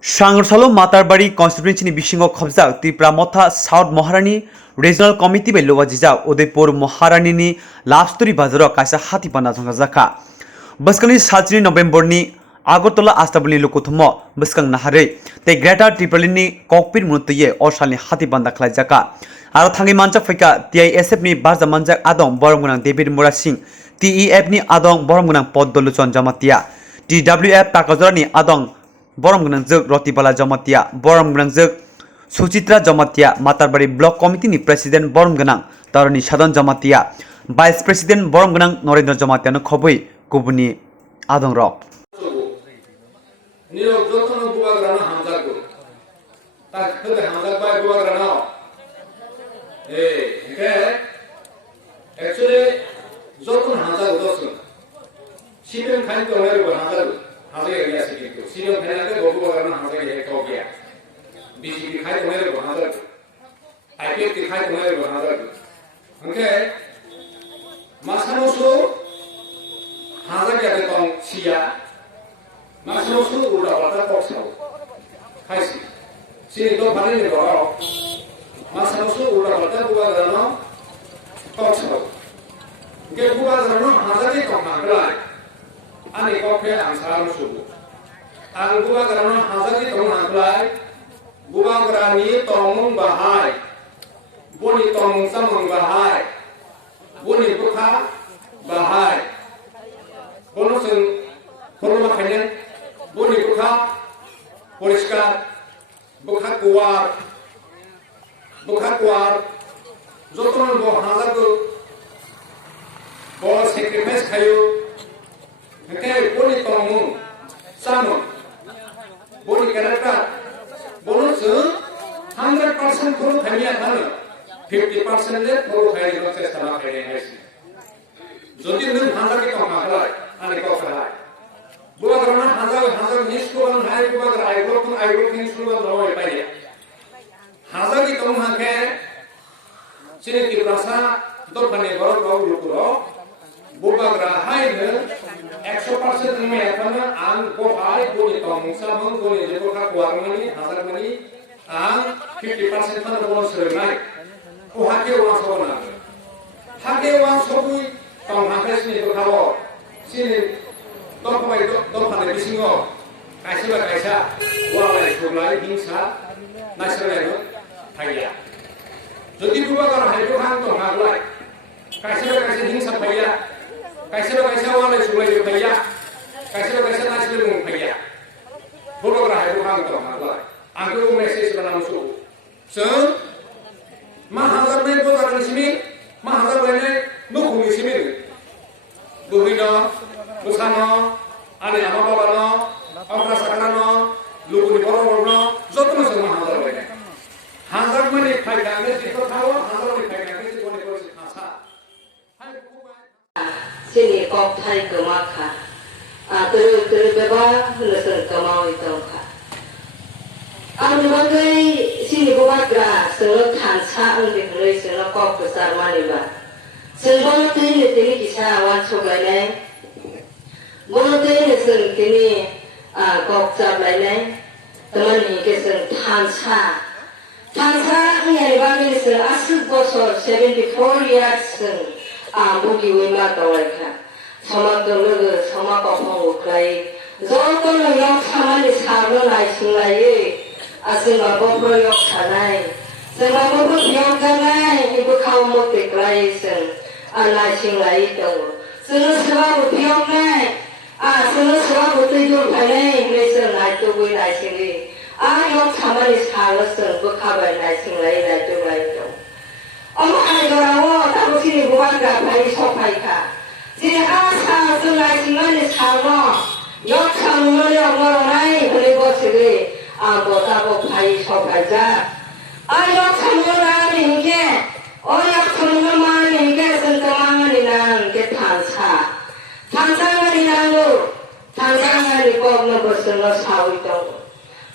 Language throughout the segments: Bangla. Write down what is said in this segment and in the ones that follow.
Shangarsalo Matarbari constituency Bishingo Khobjak Tripura Motha South Maharani Regional Committee be Lowa Jijak Udaipur Maharani ni Love Story Bazaro kaisa hati pana thangajaka Baskani 7 November ni Agartala Astabuli Lokothomo Baskang Nahare te Greater Tripoli ni Kokpit Munuye Oshali hati banda khlaijaka Aro thangi manchak faika TISF ni Barja manjak adong boromgunang David Mura Singh TEF ni adong boromgunang Poddoluchon Jamatia TWF Takazora ni adong Borom gunang jog Rotibala Jamatia, Borom gunang jog Suchitra Jamatia, Matarbari Block Committee ni President Borom gunang Tarani Shadon Jamatia, Vice President Borom gunang Norendra Jamatia no khobui kubuni adong rok. Nirok jotono bubagrana hamjago. Tak khode hamjag bai bubagrana. Actually jotono hamjag dosun. Sibem khain ko hoye hamjag. Hazard gaya sih itu. Sini orang ada gobu orang hazard gaya kau gaya. BJP khai tu mereka hazard. IPF khai tu mereka hazard. Oke. Masa musuh hazard gaya tong sia. Masa musuh udah berapa korsau. Khai sih. Sini tu paling ni berapa. Masa musuh udah berapa buat kerana korsau. Oke buat kerana hazard ni tong mangkrai. Ani kopi ansar musuh. Ang buka kerana hazard itu menghasilkan buka kerani tolong bahai, buni tolong samang bahai, buni buka bahai, bonusin kalau makanya buni buka poliskar, buka kuar, jotoran buka hazard tu, bos sacrifice kayu. Oke, boni tolong sama, boni kereta, bonus 100% kalau kaya kan, 50% le kalau kaya itu saya salah kaya ni. Jadi ni hazard kita maklai, ane kau salah. Buat kerana hazard ni sekolah hari buat kerana ayat ni sekolah berapa ya? Hazard kita maklai, sini di perasa itu panen baru kau lupa. Bukan rahai ni, 100% ni apa ang kohai buni tong samang buni jepur kak warna ni hazard ni ang 50% mana bonus serenai. Kohai uang soalnya, hake uang sobui tong hake sini tu kalau sini tong pada bisingo, kaisa, uang lagi sebelah hingsa, nasional itu kaya. Jadi bukan rahai tu hang tong haglai, kaisa hingsa kaya. Kaisa wala sulai yo kaya kaisa nasib mo kaya bodo rahay ko hang to magla angko message na musu so mahazar me bodo kan simi mahazar bene no kumi simi buhino busano ane ama baba no amra sakana no luguni boro no joto no mahazar bene hazar mane khai gange sito thawo hazar mane khai gange sito ne kosi asa sini kok thai kemaka, terus beba hendak kemau itu ka. Anu bagai sini buat gra, selalu tansa anu dikulai selalu kok besar mana ba. Selalu tini kisah wan coba ni, bolu tini selalu tini kok cabai ni, teman ni kisah tansa ni bagi selalu asal bosor 74 years bugi wima tawalka sama dulu sama kau kai zoton yang sama ni sama lai singlai asing bapak proyek sanai sama bapak proyek sanai ibu kau mau teklai sen lai singlai tu sebab proyek nai sebab tujuan nai lesen lai tu gue lai singli yang sama ni sama sen bukaban lai singlai lai tu lai tu Oma ay garawo tapos sini buwan ka pay sopay ka. Sini asa sungai singai sama. Yok sama yo ngorai beliau sini. Abo tapo pay sopay ja. Ayok sama nani ke. Oyak sama nani ke sentamang ni nang ke tansa. Tansa ngani nangu. Tansa ngani kok no berselo sawi tong.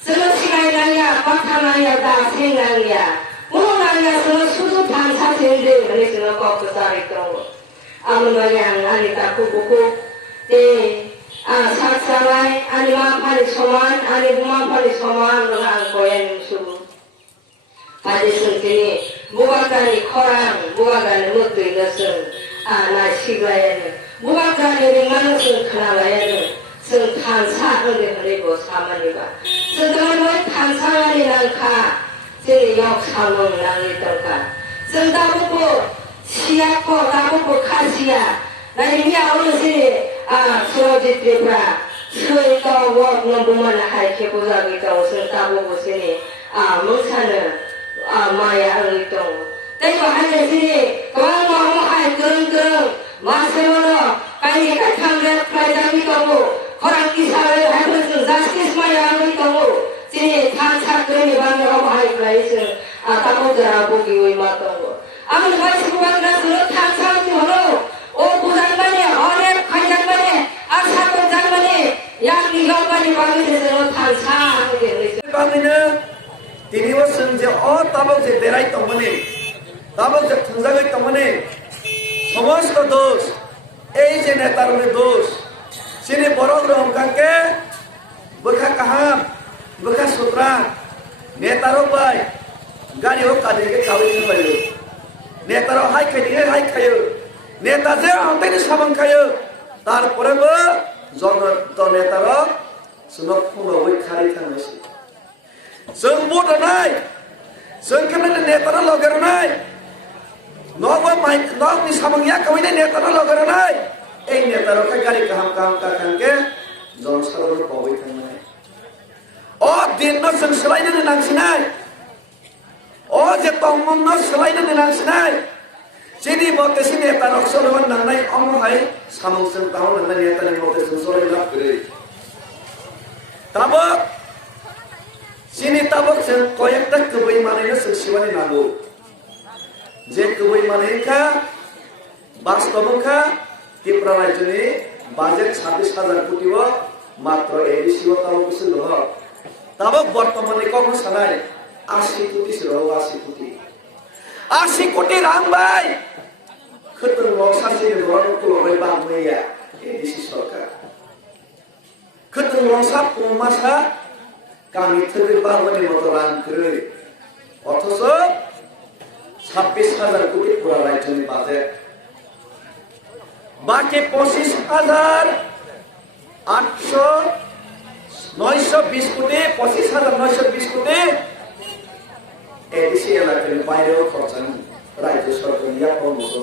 Selo singai nanya, patah nanya, dah singai nanya. Mulanya semua sudah tansa sendiri, ini semua kau besar itu. Amun yang ani taku buku, saksarai ani mapani soman ani bumapani soman nang koyen subu adi sengkini bugakani korang bugakani mutui naseng na siglayan bugakani ringan seng kenalayan seng tansa nge haribo samani ba seng tansa ani nangka seng yok samung nangi tangka seng dabuko siako dabuko kasia nani miya ulu sini Sulawesi Tripura Suito wot ngombuman hai kebuza gitu seng dabuko sini mengsana maya angitong tayo hanya sini kawang mau hai gereng masemono kami katangret pelajaran itu orang kisah harus justice maya angitong sini tansa kami bangga hai pelajaran tamu jarabu kiwi matong amun hai sebuah nasul tansa jono bulan bani orang kajian bani asal kerjaan bani yang tinggal bani bagi sesuatu tansa bangina tiniwa sengje tabok je berai tongmane tabok je thunjagai tongmane সমস্ত দোষ এই যে নেতারুনের দোষ সিনি বড় রহমকাকে বখা কাহাম বখা সুতরা নেতারও পাই গাড়ি হোক কাজে কাউই পাইল নেতারও হাই খাইও নেতা যে আমাদের সাবান খাইও তারপরেও জগত নেতারও সুনক ফুনবই খারি থাকছে जों बदनाय जों केमने नेताना लगेरनाय नगो माइ नगनि सामंगिया कवैने नेताना लगेरनाय ए नेतारो का गाड़ी काम का खानके जनसाधारण पावै थांनाय ओ दिननो जों सोलायनो नांसिनाय ओ जे तंगमनो सोलायनो नांसिनाय जेनि मते सि नेतानो सोलवन नांनाय अमहाय सामंजों दाव नांनाय नेतानि मते जों सोलायना गरै Tabo sini tabok sen koyak tak kebai manena sesiwani nago je kebai maneka বাস্তবকা Tripura রাজ্যে বাজেট 26,000 কোটি মাত্র এডিসিও তাবক ছিল তাবক বর্তমানে কম সানায় 80 কোটি ছিল 80 কোটি রাং ভাই খতন লসাসি রণকুলরে বাংলায়া এডিসি সরকার খতন লসা পমাসা kami terlibat menemotoran kiri, অথচ 26,000 কোটি পুরা রাজ্যের বাজেট, বাকি 25,920 কোটি 25,920 কোটি এডিসি এলাকার বাইরেও খরচ রাজ্য সরকার ইয়াপন মতো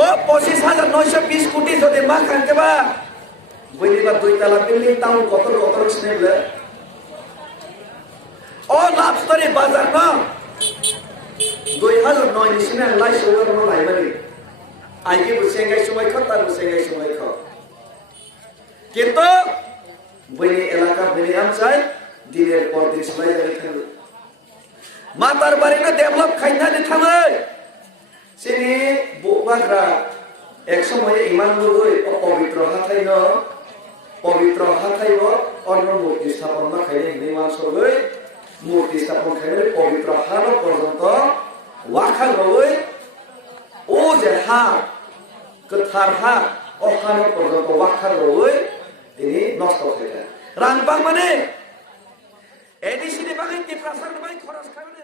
ও 25,920 কোটি যদি মা খানকে বা বইবা 2 তলা বিল্ডিং টাউন কত স্নেলে ও লাভস্তরি বাজার না 2009 ni sinan lai solo no lai mani aige busengai সময় খত তার busengai সময় খ কিন্তু বইনি এলাকা বইনি আমসাই দিনের পর দিন সময় যাবে থাকবে মাতার বাড়ি না ডেভেলপ খাইনা নি থামে সিনি বুকবাগরা এক সময় ইমান লই পবিত্র হাথাইব অন্য মূর্তি স্থাপন না খাইলে নিমান সরই মূর্তি স্থাপন খাইলে পবিত্র হানো পর্যন্ত ওয়াখা লই ও যে হা গোথার হা অখানো পর্যন্ত ওয়াখা লই তিনি নষ্ট হয়ে যায় রাংবাং মানে এডিসি বাকি ত্রিপ্রাসার খরচ খাইলে